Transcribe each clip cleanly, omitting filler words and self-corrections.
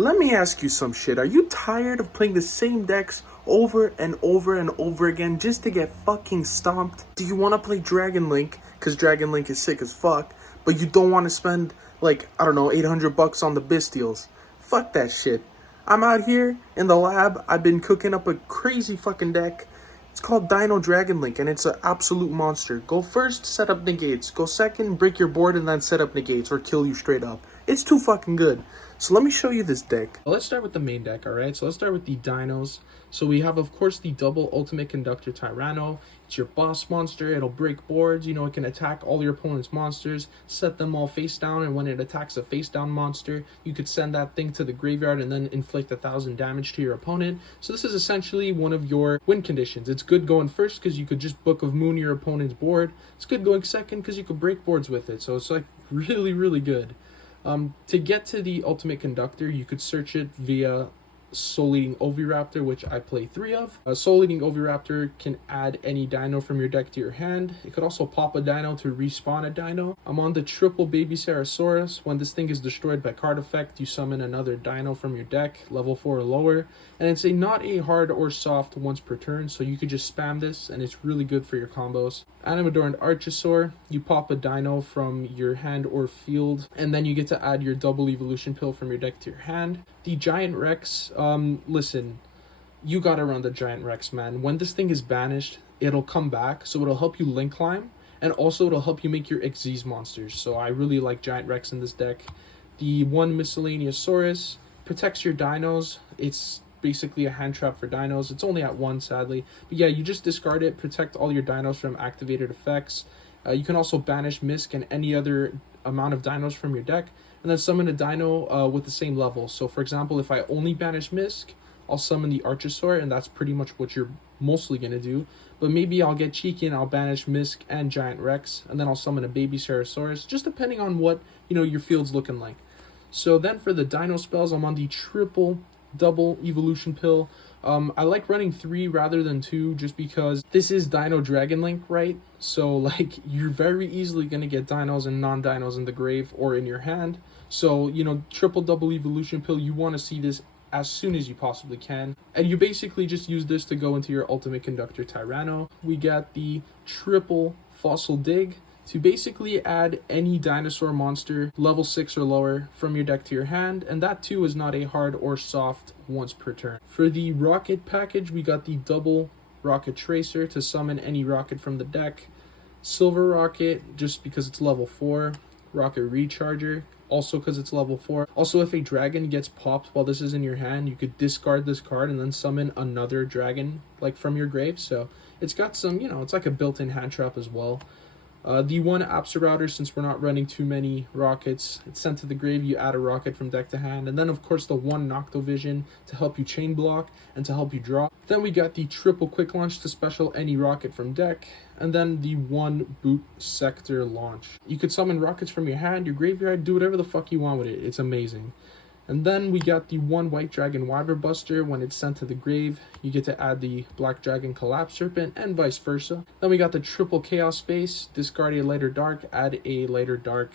Let me ask you some shit. Are you tired of playing the same decks over and over and over again just to get fucking stomped? Do you want to play Dragon Link, because Dragon Link is sick as fuck, but you don't want to spend, like, I don't know, 800 bucks on the Bestials? Fuck that shit. I'm out here in the lab. I've been cooking up a crazy fucking deck. It's called Dino Dragon Link, and it's an absolute monster. Go first, set up negates. Go second, break your board, and then set up negates, or kill you straight up. It's too fucking good. So let me show you this deck. Let's start with the main deck, alright? So let's start with the dinos. So we have, of course, the double ultimate conductor Tyranno. It's your boss monster. It'll break boards. You know, it can attack all your opponent's monsters, set them all face down, and when it attacks a face down monster, you could send that thing to the graveyard and then inflict 1,000 damage to your opponent. So this is essentially one of your win conditions. It's good going first because you could just Book of Moon your opponent's board. It's good going second because you could break boards with it. So it's like really, really good. To get to the ultimate conductor, you could search it via Souleating Oviraptor, which I play 3 of. Souleating Oviraptor can add any dino from your deck to your hand. It could also pop a dino to respawn a dino. I'm on the triple Babycerasaurus. When this thing is destroyed by card effect, you summon another dino from your deck, level 4 or lower. And it's not a hard or soft once per turn, so you could just spam this, and it's really good for your combos. Animadorned Archosaur, you pop a dino from your hand or field, and then you get to add your double evolution pill from your deck to your hand. The Giant Rex, listen, you gotta run the Giant Rex, man. When this thing is banished, it'll come back, so it'll help you link climb, and also it'll help you make your Xyz monsters. So I really like Giant Rex in this deck. The one Miscellaneosaurus protects your dinos. It's basically a hand trap for dinos. It's only at 1, sadly. But yeah, you just discard it, protect all your dinos from activated effects. You can also banish Misc and any other amount of dinos from your deck, and then summon a dino with the same level. So for example, if I only banish Misc, I'll summon the Archosaur, and that's pretty much what you're mostly going to do. But maybe I'll get cheeky and I'll banish Misc and Giant Rex, and then I'll summon a Babycerasaurus, just depending on what, you know, your field's looking like. So then for the dino spells, I'm on the triple double evolution pill. I like running 3 rather than 2 just because this is Dino Dragon Link, right? So like you're very easily going to get dinos and non-dinos in the grave or in your hand. So, you know, triple double evolution pill, you want to see this as soon as you possibly can. And you basically just use this to go into your ultimate conductor Tyranno. We got the triple fossil dig to basically add any dinosaur monster level 6 or lower from your deck to your hand, and that too is not a hard or soft once per turn. For the rocket package, we got the double Rokket Tracer to summon any rocket from the deck, Silverrokket just because it's level 4, Rokket Recharger also because it's level 4. Also, if a dragon gets popped while this is in your hand, you could discard this card and then summon another dragon like from your grave. So it's got some, you know, it's like a built-in hand trap as well. The one Absorouter, since we're not running too many rockets, it's sent to the grave, you add a rocket from deck to hand. And then, of course, the one Noctovision to help you chain block and to help you draw. Then we got the triple quick launch to special any rocket from deck. And then the one boot sector launch. You could summon rockets from your hand, your graveyard, do whatever the fuck you want with it. It's amazing. And then we got the one white dragon Wyverbuster. When it's sent to the grave, you get to add the black dragon Collapserpent and vice versa. Then we got the triple chaos space. Discard a lighter dark, add a lighter dark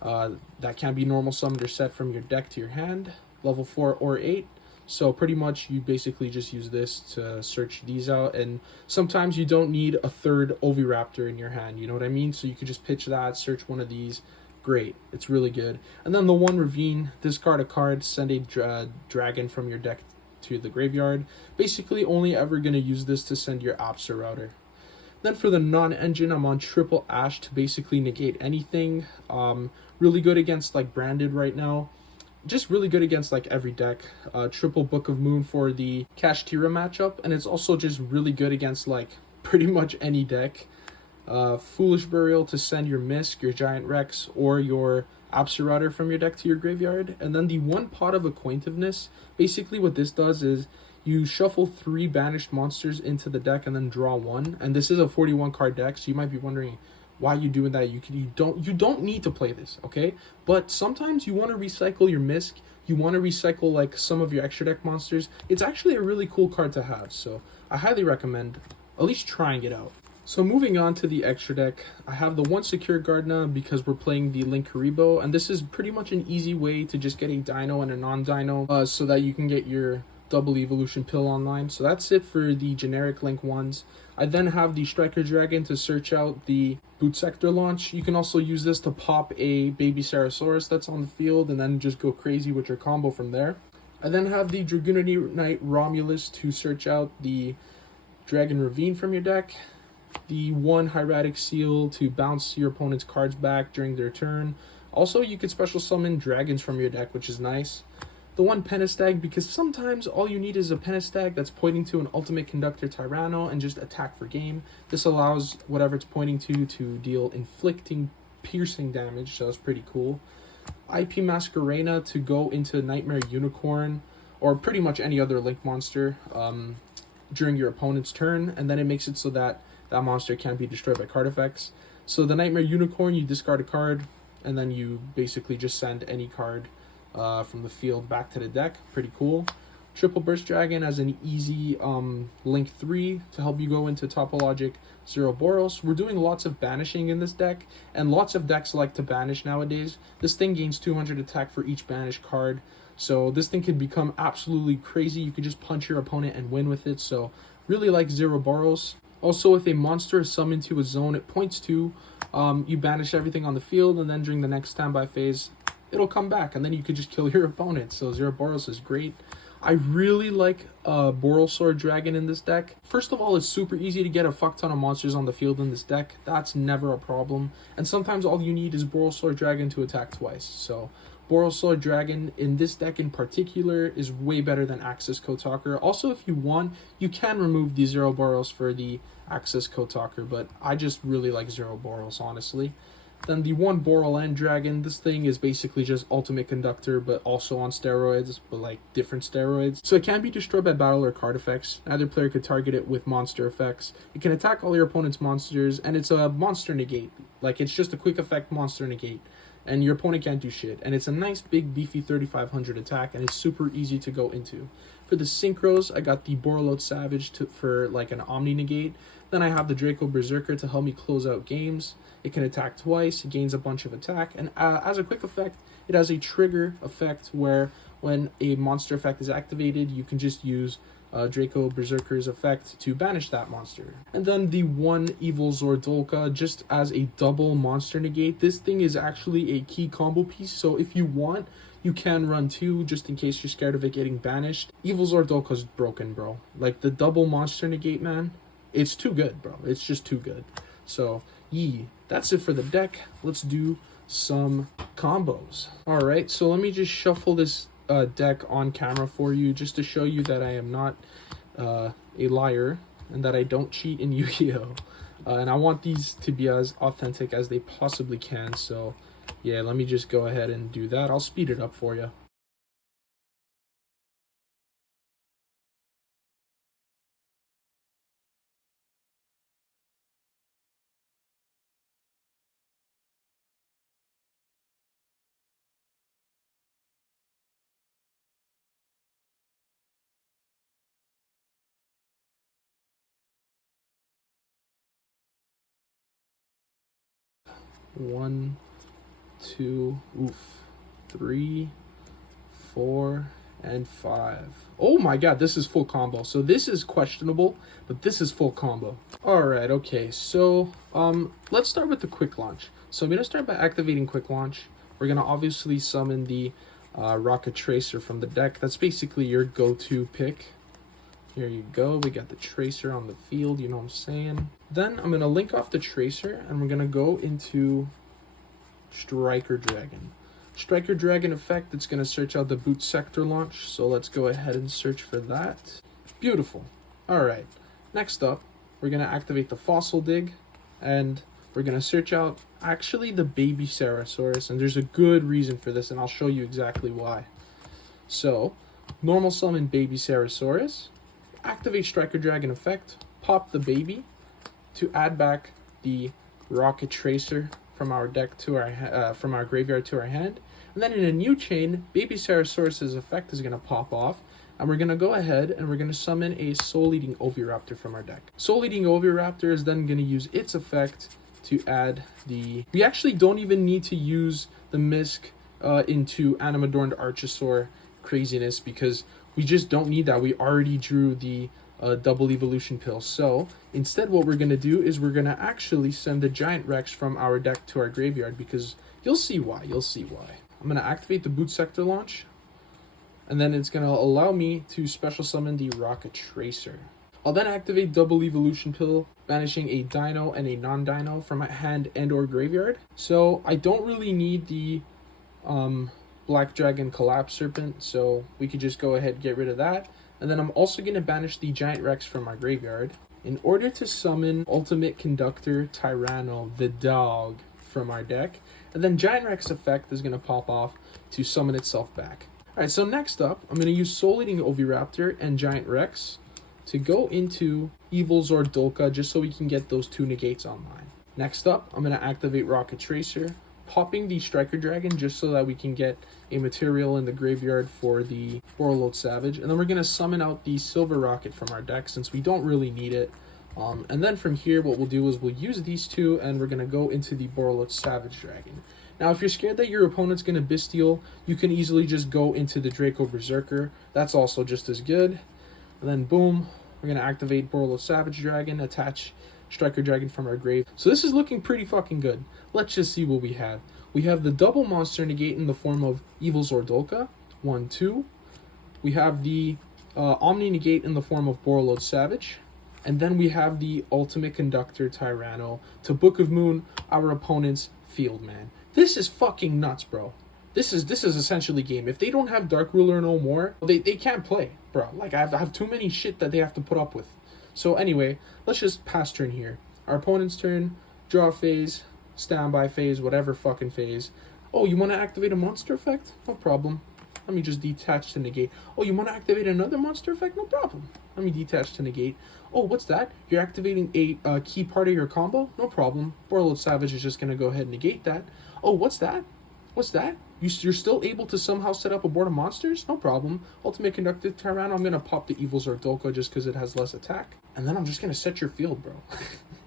that can be normal summoned or set from your deck to your hand, level 4 or 8. So pretty much you basically just use this to search these out, and sometimes you don't need a third Oviraptor in your hand, you know what I mean? So you could just pitch that, search one of these. Great, it's really good. And then the one Ravine, discard a card, send a dragon from your deck to the graveyard. Basically only ever going to use this to send your Absorouter. Then for the non-engine, I'm on triple Ash to basically negate anything. Really good against like branded right now. Just really good against like every deck. Triple Book of Moon for the Kashtira matchup, and it's also just really good against like pretty much any deck. Foolish Burial to send your Misc, your Giant Rex, or your Absorouter from your deck to your graveyard. And then the one pot of Acquantiveness, basically what this does is you shuffle 3 banished monsters into the deck and then draw 1. And this is a 41 card deck, so you might be wondering why you doing that. You don't need to play this, okay? But sometimes you want to recycle your Misc, you want to recycle like some of your extra deck monsters. It's actually a really cool card to have, so I highly recommend at least trying it out. So moving on to the extra deck, I have the one secure Gardna because we're playing the Linkuriboh, and this is pretty much an easy way to just get a Dino and a non-Dino so that you can get your double evolution pill online. So that's it for the generic Link ones. I then have the Striker Dragon to search out the Boot Sector launch. You can also use this to pop a Babycerasaurus that's on the field and then just go crazy with your combo from there. I then have the Dragunity Knight Romulus to search out the Dragon Ravine from your deck. The one Hieratic Seal to bounce your opponent's cards back during their turn. Also, you could special summon dragons from your deck, which is nice. The one Pentestag, because sometimes all you need is a Pentestag that's pointing to an Ultimate Conductor Tyranno and just attack for game. This allows whatever it's pointing to deal inflicting, piercing damage, so that's pretty cool. IP Masquerena to go into Knightmare Unicorn, or pretty much any other Link monster during your opponent's turn, and then it makes it so that that monster can't be destroyed by card effects. So the Knightmare Unicorn, you discard a card, and then you basically just send any card from the field back to the deck. Pretty cool. Triple Burst Dragon as an easy Link 3 to help you go into Topologic Zeroboros. We're doing lots of banishing in this deck, and lots of decks like to banish nowadays. This thing gains 200 attack for each banished card, so this thing can become absolutely crazy. You could just punch your opponent and win with it, so really like Zeroboros. Also, if a monster is summoned to a zone it points to, you banish everything on the field, and then during the next standby phase, it'll come back, and then you could just kill your opponent. So Zeroboros is great. I really like Borrelsword Dragon in this deck. First of all, it's super easy to get a fuck ton of monsters on the field in this deck. That's never a problem. And sometimes all you need is Borrelsword Dragon to attack twice. So Borrelsword Dragon in this deck in particular is way better than Axis Kotalker. Also, if you want, you can remove the Zeroboros for the Axis Kotalker, but I just really like Zeroboros, honestly. Then the one Borrelend Dragon, this thing is basically just Ultimate Conductor, but also on steroids, but like different steroids. So it can be destroyed by battle or card effects. Neither player could target it with monster effects. It can attack all your opponent's monsters, and it's a monster negate. Like, it's just a quick effect monster negate, and your opponent can't do shit. And it's a nice big beefy 3500 attack, and it's super easy to go into. For the synchros, I got the Borreload Savage for like an Omni negate. Then I have the Draco Berserker to help me close out games. It can attack twice, it gains a bunch of attack, and as a quick effect, it has a trigger effect where when a monster effect is activated, you can just use Draco Berserker's effect to banish that monster. And then the one Evolzar Dolkka, just as a double monster negate. This thing is actually a key combo piece, so if you want, you can run two, just in case you're scared of it getting banished. Evolzar Dolkka's broken, bro. Like, the double monster negate, man, it's too good, bro. It's just too good. So, that's it for the deck. Let's do some combos. Alright, so let me just shuffle this deck on camera for you, just to show you that I am not a liar, and that I don't cheat in Yu-Gi-Oh! And I want these to be as authentic as they possibly can, so yeah, let me just go ahead and do that. I'll speed it up for you. One, two, oof, 3, 4, and 5. Oh my god, this is full combo. So this is questionable, but this is full combo. Alright, okay, so let's start with the quick launch. So I'm going to start by activating quick launch. We're going to obviously summon the Rokket Tracer from the deck. That's basically your go-to pick. Here you go, we got the Tracer on the field, you know what I'm saying? Then I'm going to link off the Tracer, and we're going to go into Striker Dragon. Striker Dragon effect, it's going to search out the Boot Sector launch, so let's go ahead and search for that. Beautiful. Alright, next up, we're going to activate the Fossil Dig, and we're going to search out, actually, the Babycerasaurus, and there's a good reason for this, and I'll show you exactly why. So, normal summon Babycerasaurus, activate Striker Dragon effect, pop the baby to add back the Rokket Tracer from our deck to our from our graveyard to our hand, and then in a new chain, Babycerasaurus' effect is going to pop off, And we're going to go ahead and we're going to summon a Souleating Oviraptor from our deck. Souleating Oviraptor is then going to use its effect to add the... We actually don't even need to use the Misc into Animadorned Archosaur craziness because we just don't need that. We already drew the double evolution pill. So instead what we're going to do is we're going to actually send the Giant Rex from our deck to our graveyard because you'll see why. You'll see why. I'm going to activate the Boot Sector launch. And then it's going to allow me to special summon the Rokket Tracer. I'll then activate Double Evolution Pill, banishing a Dino and a non-Dino from my hand and or graveyard. So I don't really need the Black Dragon Collapserpent, so we could just go ahead and get rid of that. And then I'm also going to banish the Giant Rex from my graveyard in order to summon Ultimate Conductor Tyranno, the dog, from our deck. And then Giant Rex effect is going to pop off to summon itself back. Alright, so next up, I'm going to use Souleating Oviraptor and Giant Rex to go into Evolzar Dolkka just so we can get those 2 negates online. Next up, I'm going to activate Rokket Tracer, popping the Striker Dragon just so that we can get a material in the graveyard for the Borreload Savage. And then we're going to summon out the Silverrokket from our deck since we don't really need it. And then from here, what we'll do is we'll use these 2 and we're going to go into the Borreload Savage Dragon. Now, if you're scared that your opponent's going to Bestial, you can easily just go into the Draco Berserker. That's also just as good. And then boom, we're going to activate Borreload Savage Dragon, attach Striker Dragon from our grave. So this is looking pretty fucking good. Let's just see what we have. We have the double monster negate in the form of Evolzar Dolkka, 1, 2. We have the Omni negate in the form of Borreload Savage. And then we have the Ultimate Conductor Tyranno to Book of Moon our opponent's field, man. This is fucking nuts, bro. This is essentially game. If they don't have Dark Ruler no more, they can't play, bro. Like, I have too many shit that they have to put up with. So anyway, let's just pass turn here. Our opponent's turn, draw phase, standby phase, whatever fucking phase. Oh, you want to activate a monster effect? No problem. Let me just detach to negate. Oh, you want to activate another monster effect? No problem. Let me detach to negate. Oh, what's that? You're activating a key part of your combo? No problem. Borreload Savage is just going to go ahead and negate that. Oh, what's that? What's that? You're still able to somehow set up a board of monsters? No problem. Ultimate Conductor Tyranno, I'm going to pop the Evolzar Dolkka just because it has less attack. And then I'm just going to set your field, bro.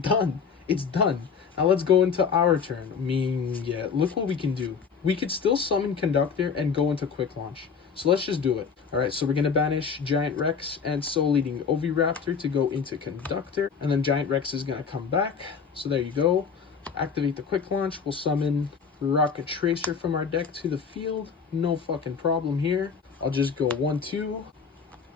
Done. It's done. Now let's go into our turn. I mean, yeah, look what we can do. We could still summon Conductor and go into Quick Launch. So let's just do it. Alright, so we're going to banish Giant Rex and Souleating Oviraptor to go into Conductor. And then Giant Rex is going to come back. So there you go. Activate the Quick Launch. We'll summon Rokket Tracer from our deck to the field. No fucking problem here. I'll just go 1, 2.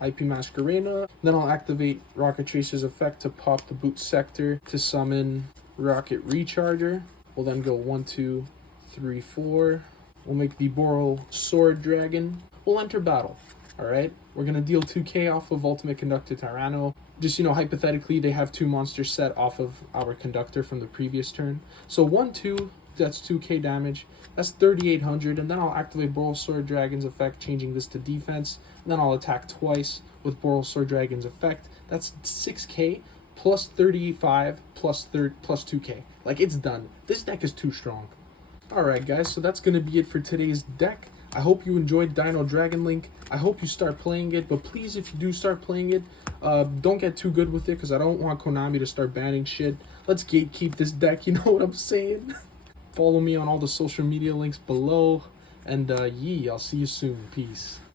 IP Masquerena. Then I'll activate Rokket Tracer's effect to pop the Boot Sector to summon Rokket Recharger. We'll then go 1, 2, 3, 4. We'll make the Borrelsword Dragon. We'll enter battle. Alright? We're going to deal 2k off of Ultimate Conductor Tyranno. Just, hypothetically, they have 2 monsters set off of our Conductor from the previous turn. So 1, 2, that's 2k damage. That's 3,800. And then I'll activate Borrelsword Dragon's effect, changing this to defense. And then I'll attack twice with Borrelsword Dragon's effect. That's 6k plus 35 plus 2k. Like, it's done. This deck is too strong. Alright guys, so that's going to be it for today's deck. I hope you enjoyed Dino Dragon Link. I hope you start playing it, but please, if you do start playing it, don't get too good with it because I don't want Konami to start banning shit. Let's gatekeep this deck, you know what I'm saying? Follow me on all the social media links below, and I'll see you soon. Peace.